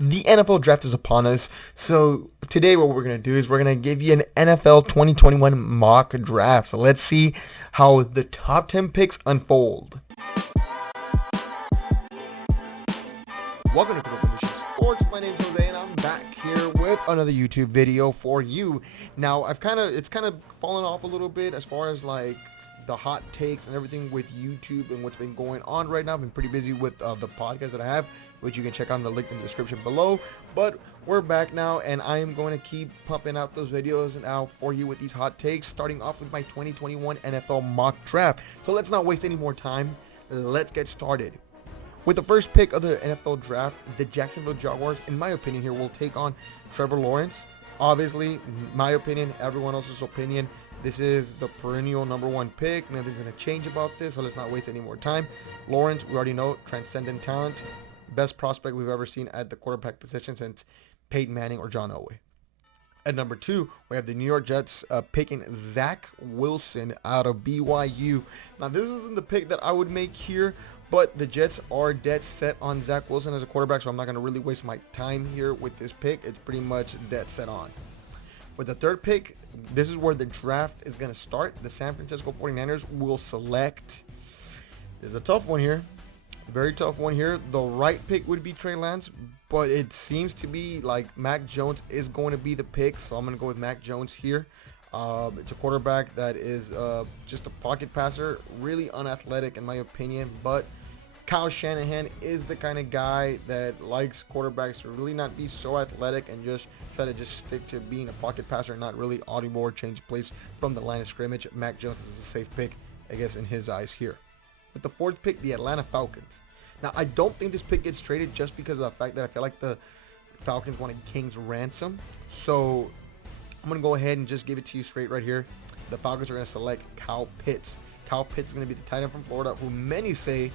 The NFL draft is upon us, so today what we're going to do is we're going to give you an NFL 2021 mock draft. So let's see how the top 10 picks unfold. Welcome to Critical Condition Sports. My name is Jose and I'm back here with another YouTube video for you. Now, it's kind of fallen off a little bit as far as like the hot takes and everything with YouTube and what's been going on right now. I've been pretty busy with the podcast that I have, which you can check out in the link in the description below. But we're back now, and I am going to keep pumping out those videos now for you with these hot takes, starting off with my 2021 NFL mock draft. So let's not waste any more time. Let's get started. With the first pick of the NFL draft, the Jacksonville Jaguars, in my opinion here, will take on Trevor Lawrence. Obviously, my opinion, everyone else's opinion, this is the perennial number one pick. Nothing's going to change about this, so let's not waste any more time. Lawrence, we already know, transcendent talent. Best prospect we've ever seen at the quarterback position since Peyton Manning or John Elway. At number two, we have the New York Jets picking Zach Wilson out of BYU. Now, this isn't the pick that I would make here, but the Jets are dead set on Zach Wilson as a quarterback, so I'm not going to really waste my time here with this pick. It's pretty much dead set on. With the third pick, this is where the draft is going to start. The San Francisco 49ers will select. There's a tough one here. Very tough one here. The right pick would be Trey Lance, but it seems to be like Mac Jones is going to be the pick, so I'm going to go with Mac Jones here. It's a quarterback that is just a pocket passer, really unathletic in my opinion, but Kyle Shanahan is the kind of guy that likes quarterbacks to really not be so athletic and just try to just stick to being a pocket passer and not really audible or change plays from the line of scrimmage. Mac Jones is a safe pick, I guess, in his eyes here. With the fourth pick, the Atlanta Falcons. Now, I don't think this pick gets traded just because of the fact that I feel like the Falcons wanted King's ransom. So I'm going to go ahead and just give it to you straight right here. The Falcons are going to select Kyle Pitts. Kyle Pitts is going to be the tight end from Florida, who many say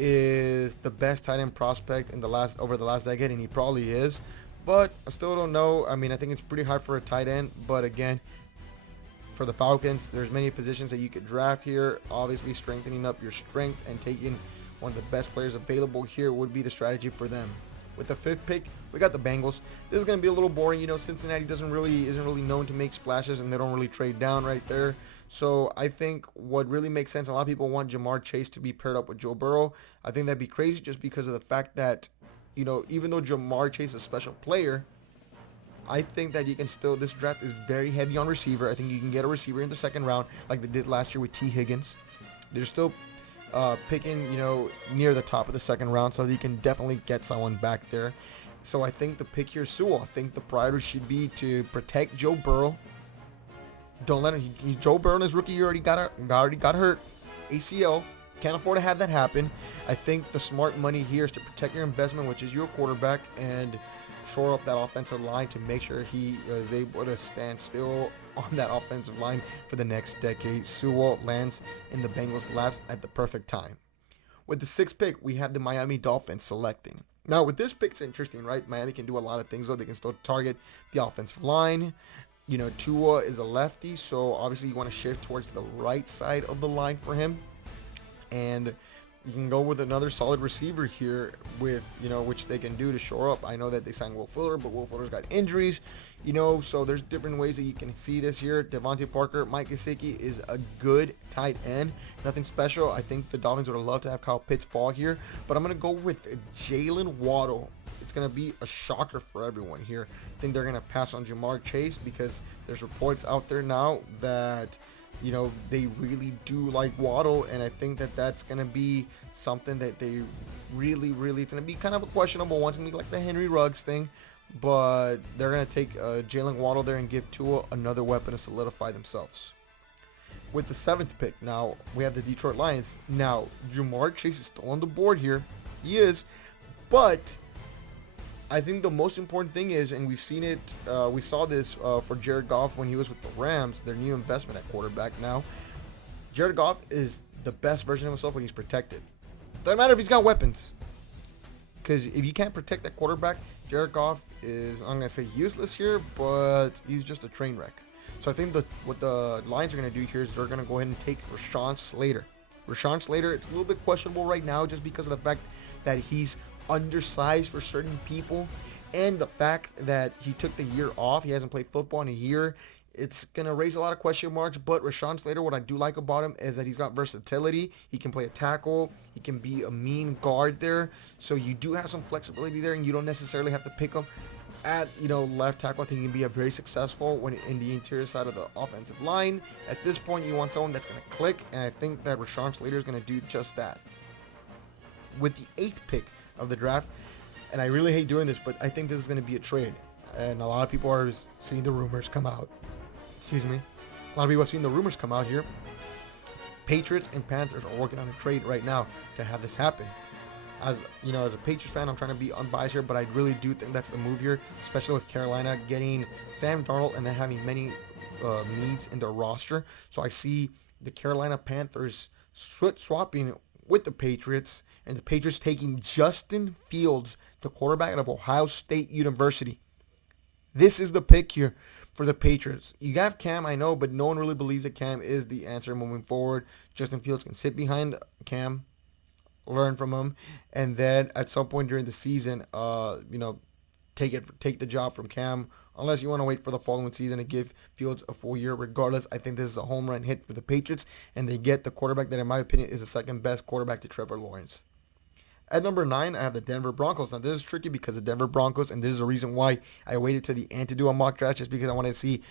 is the best tight end prospect in over the last decade, and he probably is. But I still don't know. I mean, I think it's pretty high for a tight end. But again, for the Falcons, there's many positions that you could draft here. Obviously, strengthening up your strength and taking one of the best players available here would be the strategy for them. With the fifth pick, we got the Bengals. This is going to be a little boring. You know, Cincinnati isn't really known to make splashes, and they don't really trade down right there. So I think what really makes sense, a lot of people want Jamar Chase to be paired up with Joe Burrow. I think that'd be crazy just because of the fact that, you know, even though Jamar Chase is a special player, I think that you can still, this draft is very heavy on receiver. I think you can get a receiver in the second round like they did last year with T. Higgins. They're still picking, you know, near the top of the second round, so you can definitely get someone back there. So I think the pick here is Sewell. I think the priority should be to protect Joe Burrow. Don't let him. Joe Burrow in his rookie year already got hurt, ACL. Can't afford to have that happen. I think the smart money here is to protect your investment, which is your quarterback, and shore up that offensive line to make sure he is able to stand still on that offensive line for the next decade. Sewell lands in the Bengals' laps at the perfect time. With the sixth pick, we have the Miami Dolphins selecting. Now, with this pick, it's interesting, right? Miami can do a lot of things, though. They can still target the offensive line. You know, Tua is a lefty, so obviously you want to shift towards the right side of the line for him. And you can go with another solid receiver here with, you know, which they can do to shore up. I know that they signed Will Fuller, but Will Fuller's got injuries, you know, so there's different ways that you can see this here. Devontae Parker, Mike Gesicki is a good tight end. Nothing special. I think the Dolphins would have loved to have Kyle Pitts fall here, but I'm going to go with Jalen Waddle. It's going to be a shocker for everyone here. I think they're going to pass on Jamar Chase because there's reports out there now that, you know, they really do like Waddle, and I think that that's going to be something that they really, it's going to be kind of a questionable one. It's going to be like the Henry Ruggs thing, but they're going to take Jalen Waddle there and give Tua another weapon to solidify themselves. With the seventh pick, now we have the Detroit Lions. Now, Jamar Chase is still on the board here. He is, but I think the most important thing is, and we've seen it, we saw this for Jared Goff when he was with the Rams, their new investment at quarterback now. Jared Goff is the best version of himself when he's protected. Doesn't matter if he's got weapons. Because if you can't protect that quarterback, Jared Goff is, I'm going to say useless here, but he's just a train wreck. So I think what the Lions are going to do here is they're going to go ahead and take Rashawn Slater. Rashawn Slater, it's a little bit questionable right now just because of the fact that he's undersized for certain people, And the fact that he took the year off, he hasn't played football in a year, it's going to raise a lot of question marks. But Rashawn Slater, what I do like about him is that he's got versatility. He can play a tackle. He can be a mean guard there. So you do have some flexibility there, and you don't necessarily have to pick him at left tackle. I think he can be a very successful when in the interior side of the offensive line. At this point, you want someone that's going to click, and I think that Rashawn Slater is going to do just that. With the 8th pick of the draft, and I really hate doing this, but I think this is going to be a trade. And a lot of people are seeing the rumors come out. Excuse me. A lot of people have seen the rumors come out here. Patriots and Panthers are working on a trade right now to have this happen. As you know, as a Patriots fan, I'm trying to be unbiased here, but I really do think that's the move here, especially with Carolina getting Sam Darnold and then having many needs in their roster. So I see the Carolina Panthers swapping with the Patriots, and the Patriots taking Justin Fields, the quarterback out of Ohio State University. This is the pick here for the Patriots. You have Cam, I know, but no one really believes that Cam is the answer moving forward. Justin Fields can sit behind Cam, learn from him, and then at some point during the season, take the job from Cam. Unless you want to wait for the following season to give Fields a full year. Regardless, I think this is a home run hit for the Patriots, and they get the quarterback that, in my opinion, is the second best quarterback to Trevor Lawrence. At number 9, I have the Denver Broncos. Now, this is tricky because the Denver Broncos, and this is the reason why I waited to the end to do a mock draft, just because I wanted to see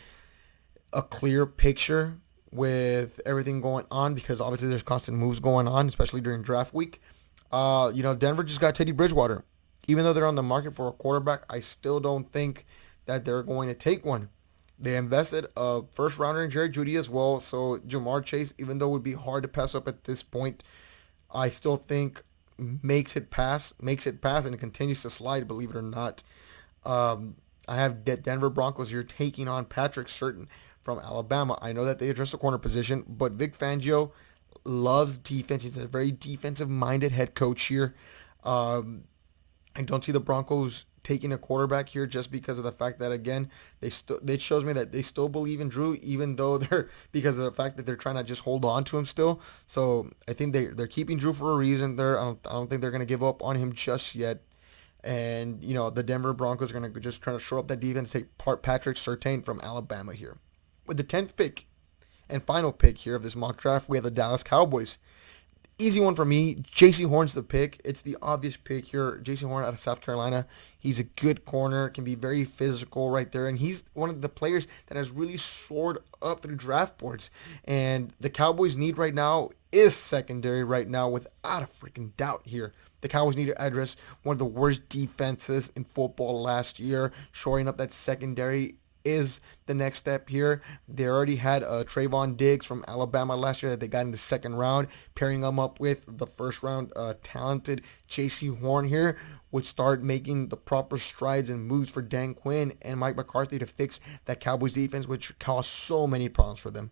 a clear picture with everything going on, because obviously there's constant moves going on, especially during draft week. Denver just got Teddy Bridgewater. Even though they're on the market for a quarterback, I still don't think that they're going to take one. They invested a first rounder in Jerry Jeudy as well, so Jamar Chase, even though it would be hard to pass up at this point, I still think makes it pass, and it continues to slide, believe it or not. I have the Denver Broncos here taking on Patrick Surtain from Alabama. I know that they addressed the corner position, but Vic Fangio loves defense. He's a very defensive-minded head coach here. I don't see the Broncos taking a quarterback here just because of the fact that, again, it shows me that they still believe in Drew, even though because of the fact that they're trying to just hold on to him still. So I think they're keeping Drew for a reason. I don't think they're going to give up on him just yet. And, the Denver Broncos are going to just try to shore up that defense, take Patrick Surtain from Alabama here. With the 10th pick and final pick here of this mock draft, we have the Dallas Cowboys. Easy one for me. J.C. Horn's the pick. It's the obvious pick here. J.C. Horn out of South Carolina. He's a good corner, can be very physical right there, and he's one of the players that has really soared up through draft boards. And the Cowboys' need right now is secondary right now, without a freaking doubt here. The Cowboys need to address one of the worst defenses in football last year. Shoring up that secondary is the next step here. They already had Trayvon Diggs from Alabama last year that they got in the second round. Pairing them up with the first round talented J.C. Horn here would start making the proper strides and moves for Dan Quinn and Mike McCarthy to fix that Cowboys defense, which caused so many problems for them.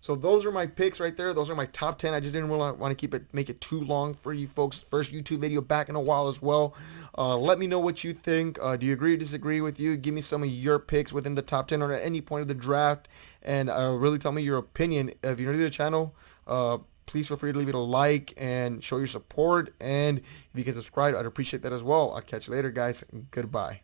So those are my picks right there. Those are my top 10. I just didn't really want to make it too long for you folks. First YouTube video back in a while as well. Let me know what you think. Do you agree or disagree with you? Give me some of your picks within the top 10 or at any point of the draft. And really tell me your opinion. If you're new to the channel, please feel free to leave it a like and show your support. And if you can subscribe, I'd appreciate that as well. I'll catch you later, guys. Goodbye.